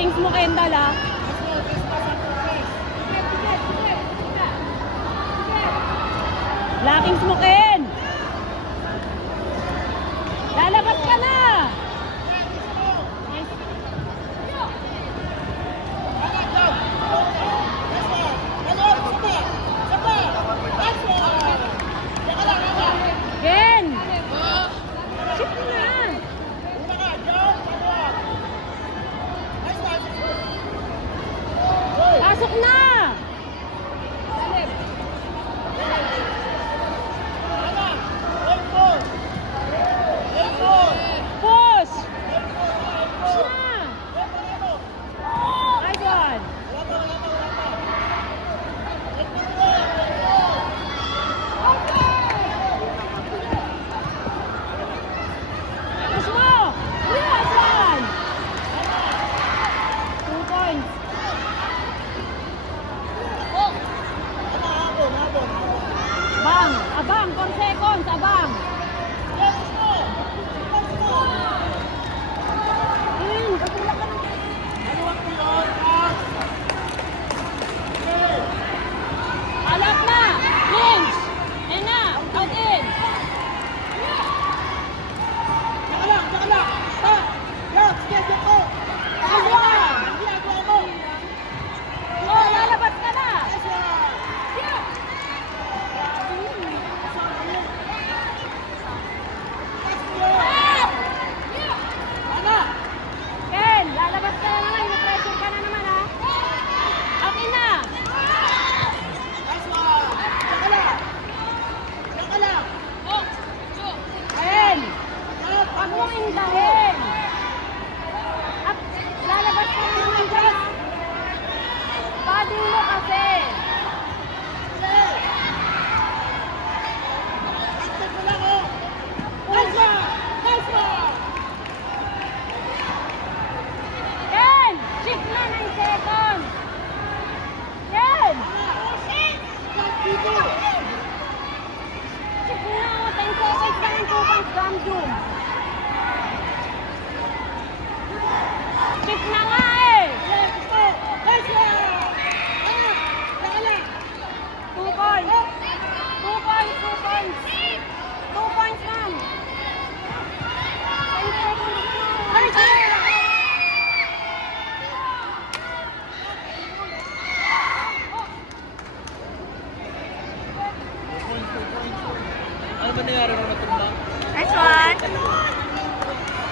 Lockings mo, Kendall, ha? Lockings mo, Ken! Lalabas ka na! Ken! Shoot mo na! Pasok na! Push! Push na! Nice one! Push mo! Nice one! 2 points. Abang! Abang! 4 seconds! Abang! Katulak ka ng... Alap na! Lynch! And na! Out in! Oh, lalabas ka na! Ken, lalabas ka na naman. May-pressure ka na naman, ha? Okay na! Ken! Huwag mong indahin! Lalabas ka na naman dyan! Padding mo kasi! Ken! Shift na 9 seconds! Ken! Shift na! 10 seconds ka ng 2 points gum zoom! Shift na nga eh! 2 points! 2 points! 2 points! 2 points, ma'am! 10 seconds! Ano ba nangyari nung natumba? Nice one!